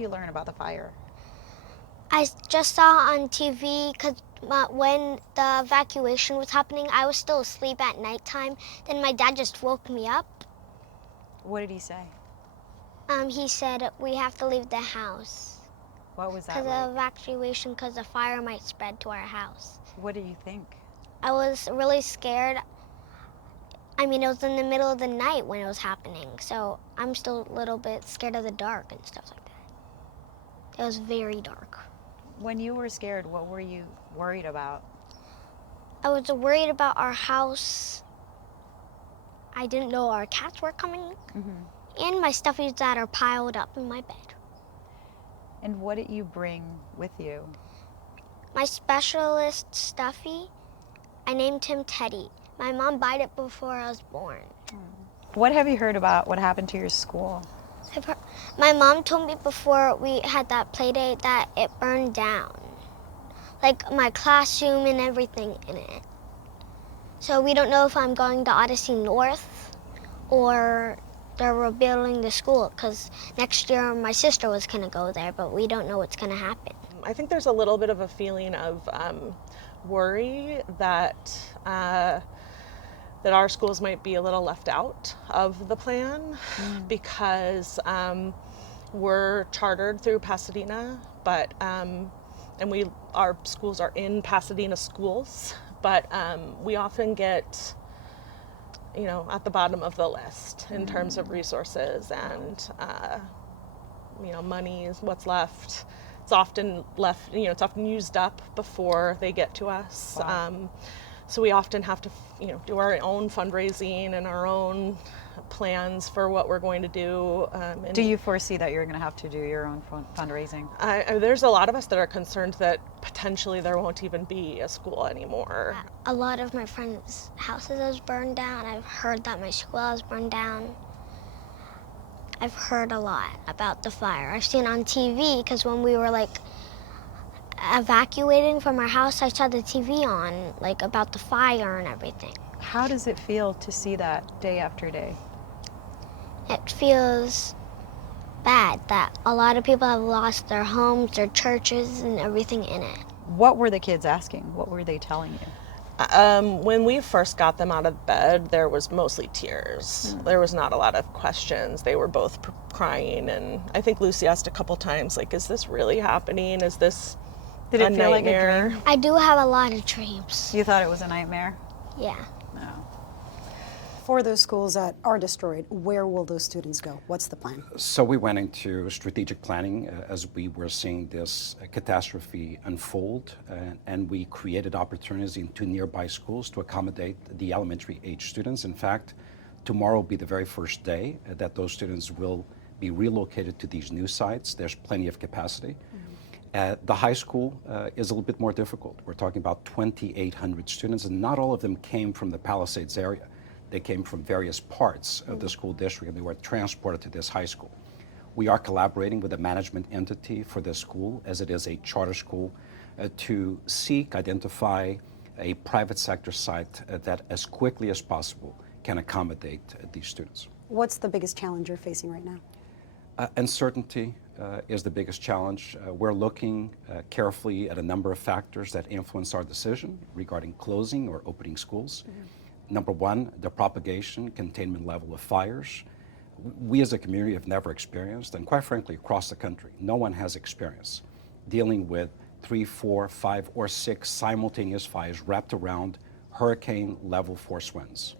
You learn about the fire? I just saw on TV because when the evacuation was happening, I was still asleep at nighttime. Then my dad just woke me up. What did he say? He said we have to leave the house What was that because like? of evacuation because the fire might spread to our house. What do you think? I was really scared. I mean, it was in the middle of the night when it was happening, so I'm still a little bit scared of the dark and stuff like that. It was very dark. When you were scared, what were you worried about? I was worried about our house. I didn't know our cats were coming. And my stuffies that are piled up in my bed. And what did you bring with you? My specialist stuffy, I named him Teddy. My mom bought it before I was born. What have you heard about what happened to your school? My mom told me before we had that play date that it burned down. Like my classroom and everything in it. So we don't know if I'm going to Odyssey North or they're rebuilding the school, because next year my sister was going to go there, but we don't know what's going to happen. I think there's a little bit of a feeling of worry that that our schools might be a little left out of the plan because we're chartered through Pasadena, but and our schools are in Pasadena schools, but we often get, you know, at the bottom of the list in terms of resources and, you know, money is what's left. It's often left, you know, it's often used up before they get to us. Wow. So we often have to, you know, do our own fundraising and our own plans for what we're going to do. Do you foresee that you're going to have to do your own fundraising? There's a lot of us that are concerned that potentially there won't even be a school anymore. A lot of my friends' houses has burned down. I've heard that my school has burned down. I've heard a lot about the fire. I've seen on TV because when we were like evacuating from our house, I saw the TV on, like about the fire and everything. How does it feel to see that day after day? It feels bad that a lot of people have lost their homes, their churches, and everything in it. What were the kids asking? What were they telling you? When we first got them out of bed, there was mostly tears. There was not a lot of questions. They were both crying, and I think Lucy asked a couple times, like, is this really happening? Is this Did it a feel like a nightmare? dream? I do have a lot of dreams. You thought it was a nightmare? Yeah. No. For those schools that are destroyed, where will those students go? What's the plan? So we went into strategic planning as we were seeing this catastrophe unfold, and we created opportunities in 2 nearby schools to accommodate the elementary age students. In fact, tomorrow will be the very first day that those students will be relocated to these new sites. There's plenty of capacity. The high school is a little bit more difficult. We're talking about 2,800 students, and not all of them came from the Palisades area. They came from various parts of the school district, and they were transported to this high school. We are collaborating with a management entity for this school, as it is a charter school, to identify a private sector site that as quickly as possible can accommodate these students. What's the biggest challenge you're facing right now? Uncertainty is the biggest challenge. We're looking carefully at a number of factors that influence our decision regarding closing or opening schools. Number one, the propagation, containment level of fires. We as a community have never experienced, and quite frankly, across the country, no one has experience dealing with 3, 4, 5, or 6 simultaneous fires wrapped around hurricane level force winds.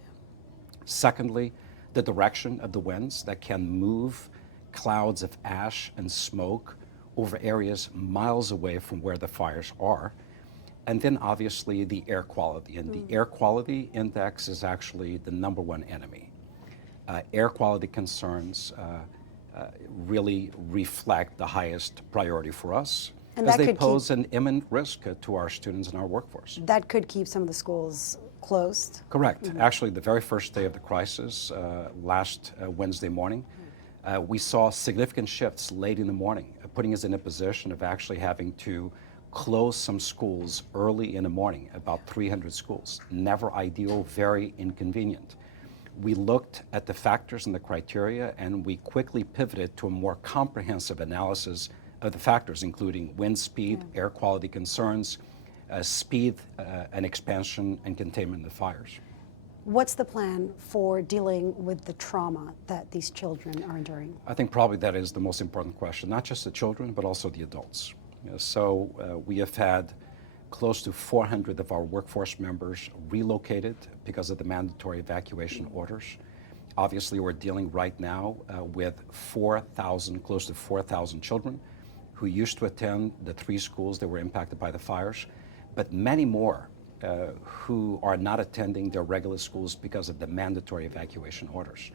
Secondly, the direction of the winds that can move clouds of ash and smoke over areas miles away from where the fires are. And then obviously the air quality, and the air quality index is actually the number one enemy. Air quality concerns really reflect the highest priority for us, And as that they could pose an imminent risk to our students and our workforce. That could keep some of the schools closed. Correct. Actually, the very first day of the crisis, last Wednesday morning, we saw significant shifts late in the morning, putting us in a position of actually having to close some schools early in the morning, about 300 schools. Never ideal, very inconvenient. We looked at the factors and the criteria, and we quickly pivoted to a more comprehensive analysis of the factors, including wind speed, air quality concerns, speed and expansion and containment of fires. What's the plan for dealing with the trauma that these children are enduring? I think probably that is the most important question, not just the children, but also the adults. So we have had close to 400 of our workforce members relocated because of the mandatory evacuation orders. Obviously, we're dealing right now with 4,000, close to 4,000 children who used to attend the 3 schools that were impacted by the fires, but many more who are not attending their regular schools because of the mandatory evacuation orders.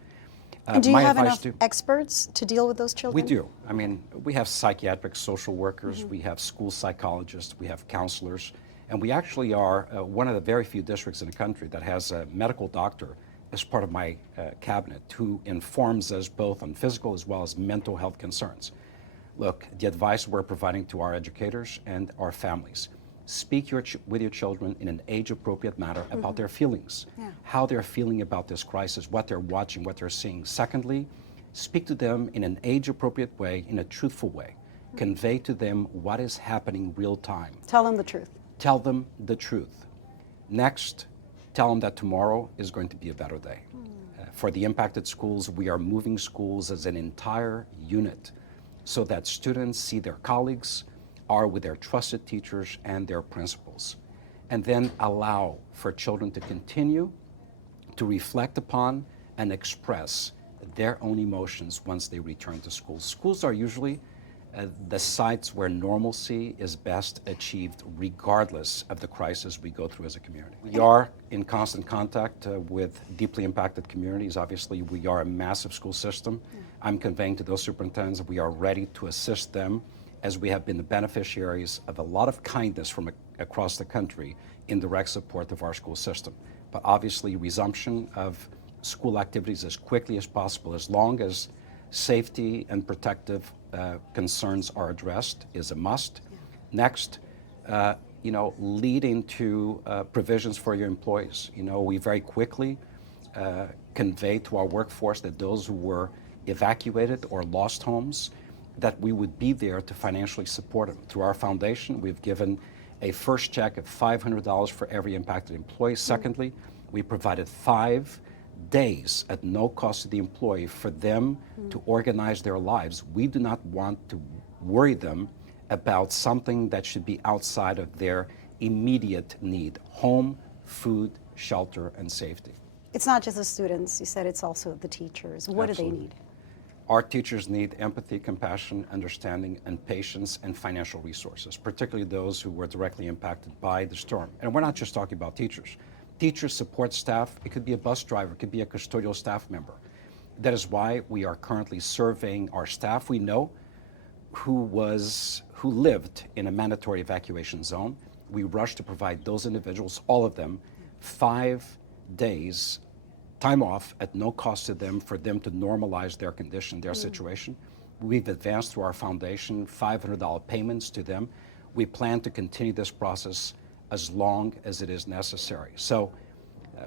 And do you have enough experts to deal with those children? We do. I mean, we have psychiatric social workers, we have school psychologists, we have counselors, and we actually are one of the very few districts in the country that has a medical doctor as part of my cabinet who informs us both on physical as well as mental health concerns. Look, the advice we're providing to our educators and our families: speak with your children in an age-appropriate manner about their feelings, how they're feeling about this crisis, what they're watching, what they're seeing. Secondly, speak to them in an age-appropriate way, in a truthful way. Convey to them what is happening real time. Tell them the truth. Tell them the truth. Next, tell them that tomorrow is going to be a better day. For the impacted schools, we are moving schools as an entire unit so that students see their colleagues, are with their trusted teachers and their principals, and then allow for children to continue to reflect upon and express their own emotions once they return to school. Schools are usually the sites where normalcy is best achieved regardless of the crisis we go through as a community. We are in constant contact with deeply impacted communities. Obviously, we are a massive school system. I'm conveying to those superintendents that we are ready to assist them, as we have been the beneficiaries of a lot of kindness from across the country in direct support of our school system. But obviously, resumption of school activities as quickly as possible, as long as safety and protective concerns are addressed, is a must. Next, lead into provisions for your employees. We very quickly convey to our workforce that those who were evacuated or lost homes, that we would be there to financially support them. Through our foundation, we've given a first check of $500 for every impacted employee. Secondly, we provided 5 days at no cost to the employee for them to organize their lives. We do not want to worry them about something that should be outside of their immediate need: home, food, shelter, and safety. It's not just the students. You said it's also the teachers. What Absolutely. do they need? Our teachers need empathy, compassion, understanding, and patience, and financial resources, particularly those who were directly impacted by the storm. And we're not just talking about teachers. Teachers, support staff, it could be a bus driver, it could be a custodial staff member. That is why we are currently surveying our staff we know who lived in a mandatory evacuation zone. We rushed to provide those individuals, all of them, 5 days time off at no cost to them for them to normalize their condition, their situation. We've advanced through our foundation $500 payments to them. We plan to continue this process as long as it is necessary. So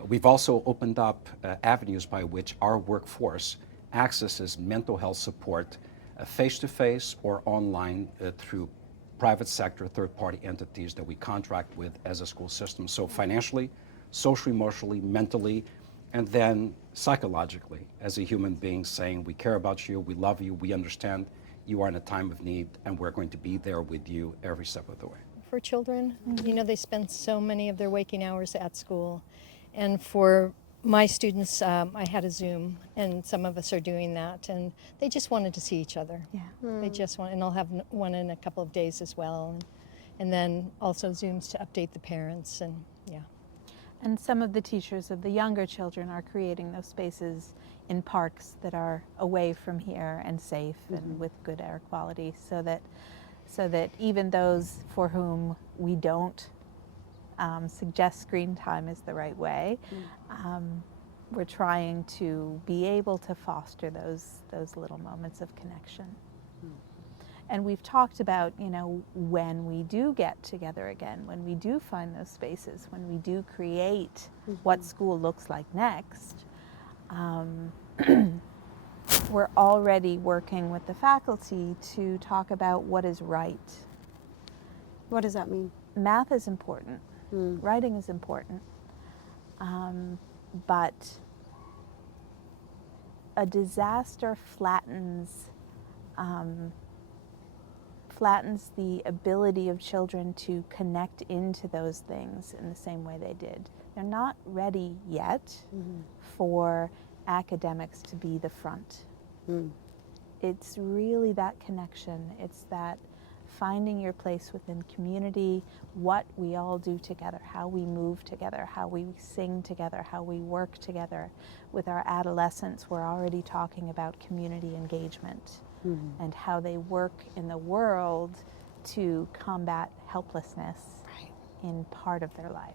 we've also opened up avenues by which our workforce accesses mental health support face-to-face or online through private sector, third-party entities that we contract with as a school system. So financially, socially, emotionally, mentally, and then psychologically, as a human being, saying, we care about you, we love you, we understand you are in a time of need, and we're going to be there with you every step of the way. For children, they spend so many of their waking hours at school. And for my students, I had a Zoom, and some of us are doing that, and they just wanted to see each other. Yeah. They just want, and I'll have one in a couple of days as well. And then also Zooms to update the parents, and yeah. And some of the teachers of the younger children are creating those spaces in parks that are away from here and safe and with good air quality, so that even those for whom we don't suggest screen time is the right way, we're trying to be able to foster those little moments of connection. And we've talked about, when we do get together again, when we do find those spaces, when we do create what school looks like next, we're already working with the faculty to talk about what is right. What does that mean? Math is important, writing is important, but a disaster flattens the ability of children to connect into those things in the same way they did. They're not ready yet for academics to be the front. It's really that connection. It's that finding your place within community, what we all do together, how we move together, how we sing together, how we work together. With our adolescents, we're already talking about community engagement and how they work in the world to combat helplessness in part of their life.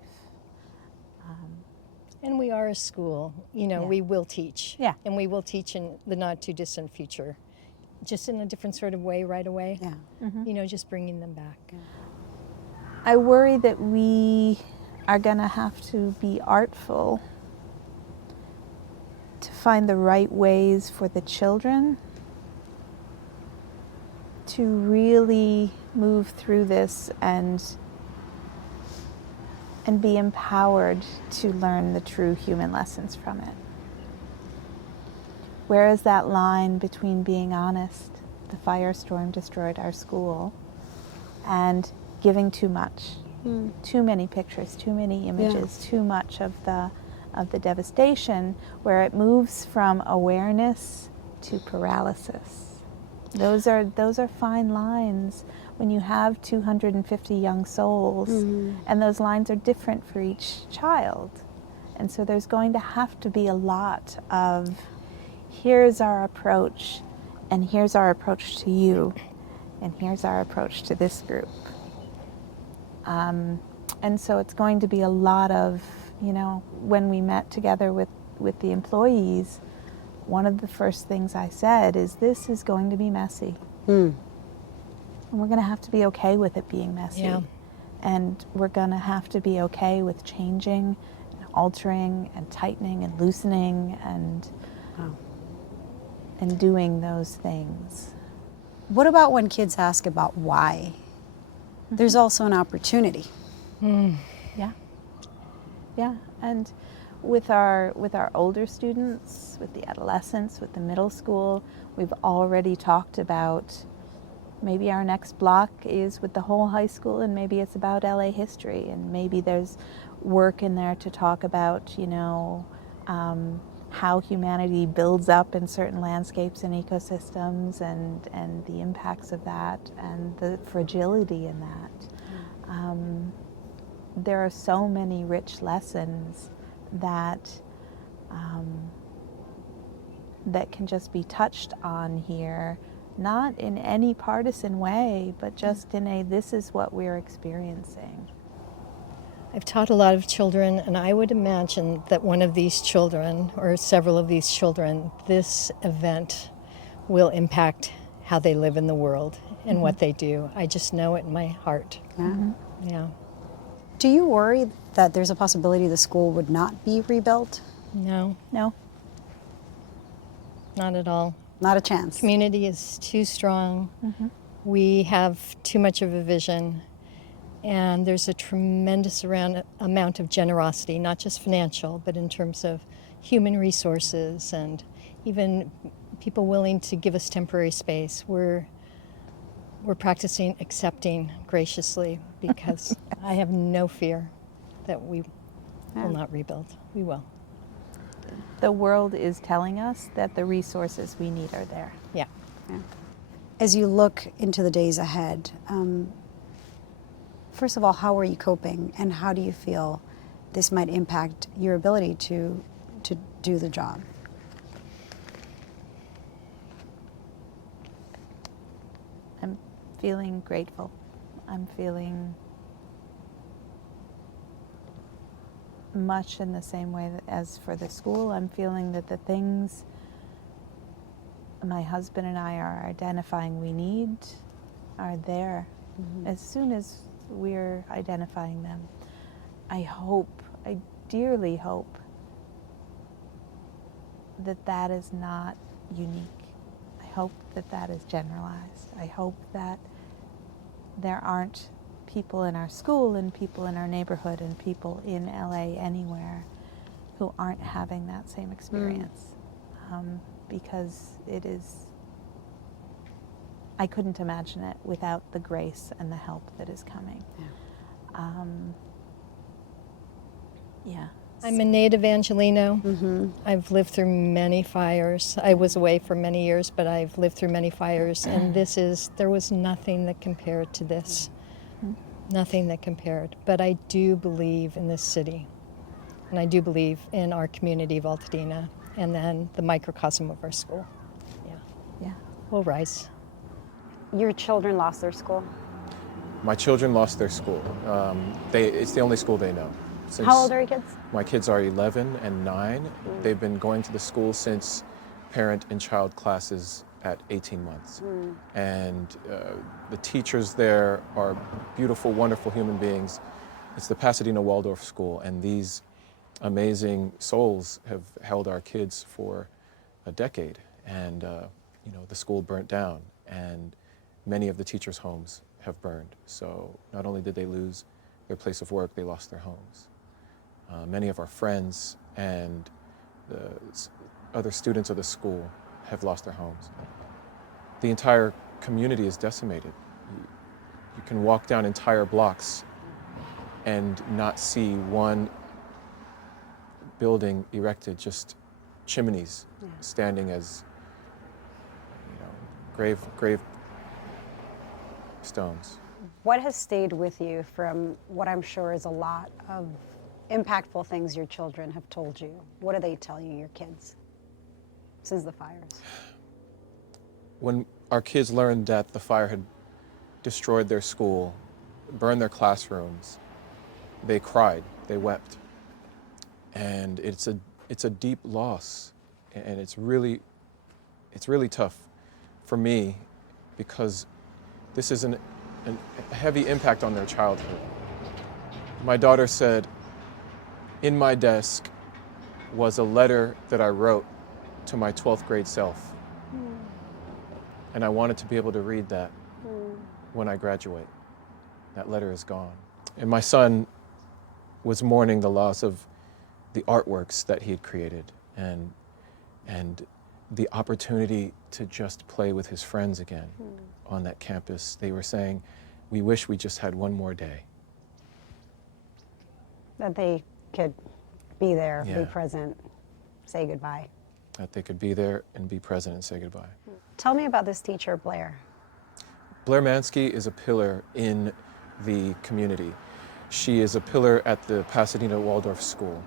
And we are a school, you know, Yeah. we will teach. Yeah. And we will teach in the not too distant future, just in a different sort of way right away. Yeah. You know, just bringing them back. I worry that we are going to have to be artful to find the right ways for the children to really move through this and be empowered to learn the true human lessons from it. Where is that line between being honest, the firestorm destroyed our school, and giving too much? Too many pictures, too many images, too much of the devastation, where it moves from awareness to paralysis. Those are fine lines when you have 250 young souls, and those lines are different for each child. And so there's going to have to be a lot of, here's our approach, and here's our approach to you, and here's our approach to this group. And so it's going to be a lot of, you know, when we met together with the employees, one of the first things I said is, this is going to be messy. And we're going to have to be okay with it being messy. Yeah. And we're going to have to be okay with changing and altering and tightening and loosening and doing those things. What about when kids ask about why? There's also an opportunity. Yeah, and with our older students, with the adolescents, with the middle school, we've already talked about maybe our next block is with the whole high school, and maybe it's about LA history, and maybe there's work in there to talk about, you know, how humanity builds up in certain landscapes and ecosystems, and the impacts of that, and the fragility in that. There are so many rich lessons that that can just be touched on here, not in any partisan way, but just in a, this is what we're experiencing. I've taught a lot of children, and I would imagine that one of these children, or several of these children, this event will impact how they live in the world and what they do. I just know it in my heart. Yeah. Do you worry that there's a possibility the school would not be rebuilt? No, No? not at all. Not a chance. Community is too strong. We have too much of a vision, and there's a tremendous amount of generosity, not just financial, but in terms of human resources and even people willing to give us temporary space. We're practicing accepting graciously, because I have no fear that we will not rebuild. We will. The world is telling us that the resources we need are there. Yeah. As you look into the days ahead, first of all, how are you coping, and how do you feel this might impact your ability to do the job? I'm feeling grateful. I'm feeling much in the same way as for the school. I'm feeling that the things my husband and I are identifying we need are there as soon as we're identifying them. I dearly hope that that is not unique. I hope that that is generalized. I hope that there aren't people in our school and people in our neighborhood and people in LA anywhere who aren't having that same experience. Because it is, I couldn't imagine it without the grace and the help that is coming. Yeah. I'm a native Angelino. I've lived through many fires. I was away for many years, but I've lived through many fires, and there was nothing that compared to this. Nothing that compared. But I do believe in this city, and I do believe in our community of Altadena, and then the microcosm of our school. Yeah. We'll rise. Your children lost their school. My children lost their school. It's the only school they know. How old are your kids? My kids are 11 and 9. They've been going to the school since parent and child classes at 18 months. And the teachers there are beautiful, wonderful human beings. It's the Pasadena Waldorf School, and these amazing souls have held our kids for a decade. And the school burnt down, and many of the teachers' homes have burned. So not only did they lose their place of work, they lost their homes. Many of our friends and the other students of the school have lost their homes. The entire community is decimated. You can walk down entire blocks and not see one building erected, just chimneys standing as grave stones. What has stayed with you from what I'm sure is a lot of impactful things your children have told you? What do they tell you, your kids, since the fires? When our kids learned that the fire had destroyed their school, burned their classrooms, they cried, they wept. And it's a deep loss, and it's really tough for me, because this is a heavy impact on their childhood. My daughter said, in my desk was a letter that I wrote to my 12th grade self. And I wanted to be able to read that when I graduate. That letter is gone. And my son was mourning the loss of the artworks that he had created and the opportunity to just play with his friends again on that campus. They were saying, we wish we just had one more day. That they could be there, Yeah. be present, say goodbye. That they could be there and be present and say goodbye. Tell me about this teacher, Blair. Blair Mansky is a pillar in the community. She is a pillar at the Pasadena Waldorf School.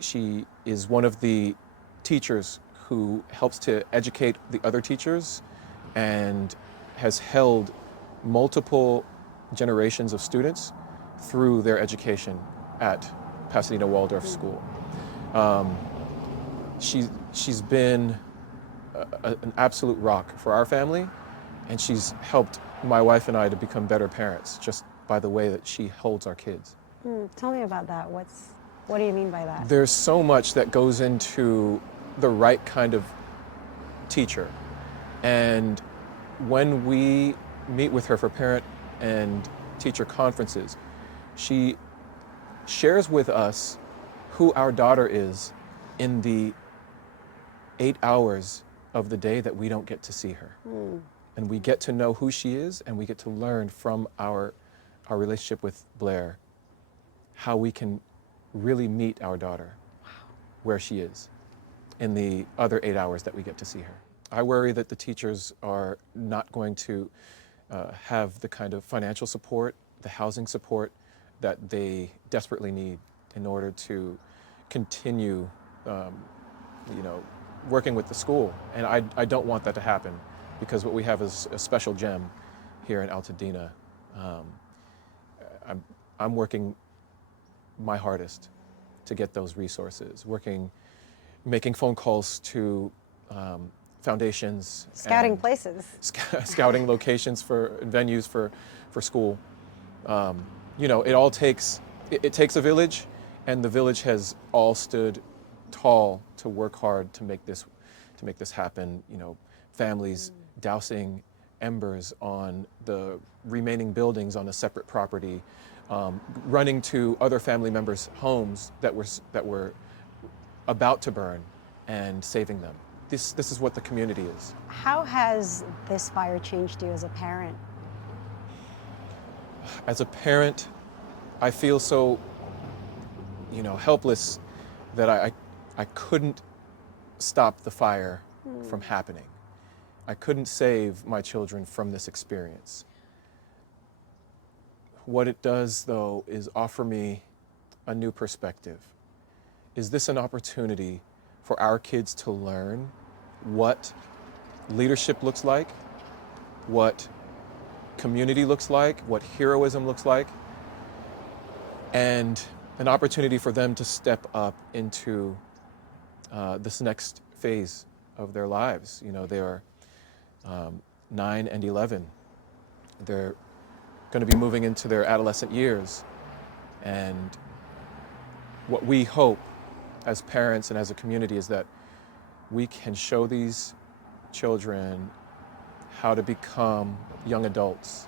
She is one of the teachers who helps to educate the other teachers and has held multiple generations of students through their education at Pasadena Waldorf School. She's been an absolute rock for our family, and she's helped my wife and I to become better parents just by the way that she holds our kids. Tell me about that. What do you mean by that? There's so much that goes into the right kind of teacher, and when we meet with her for parent and teacher conferences, she shares with us who our daughter is in the 8 hours of the day that we don't get to see her. And we get to know who she is, and we get to learn from our relationship with Blair how we can really meet our daughter where she is in the other 8 hours that we get to see her. I worry that the teachers are not going to have the kind of financial support, the housing support that they desperately need in order to continue working with the school. And I don't want that to happen, because what we have is a special gem here in Altadena. I'm working my hardest to get those resources, making phone calls to foundations. Scouting places. Scouting locations for venues for school. It all takes a village, and the village has all stood tall to work hard to make this happen. You know, families dousing embers on the remaining buildings on a separate property, running to other family members' homes that were about to burn and saving them. This is what the community is. How has this fire changed you as a parent? As a parent, I feel so, helpless that I couldn't stop the fire from happening. I couldn't save my children from this experience. What it does, though, is offer me a new perspective. Is this an opportunity for our kids to learn what leadership looks like, what community looks like, what heroism looks like, and an opportunity for them to step up into this next phase of their lives? You know, they are 9 and 11. They're going to be moving into their adolescent years. And what we hope as parents and as a community is that we can show these children how to become young adults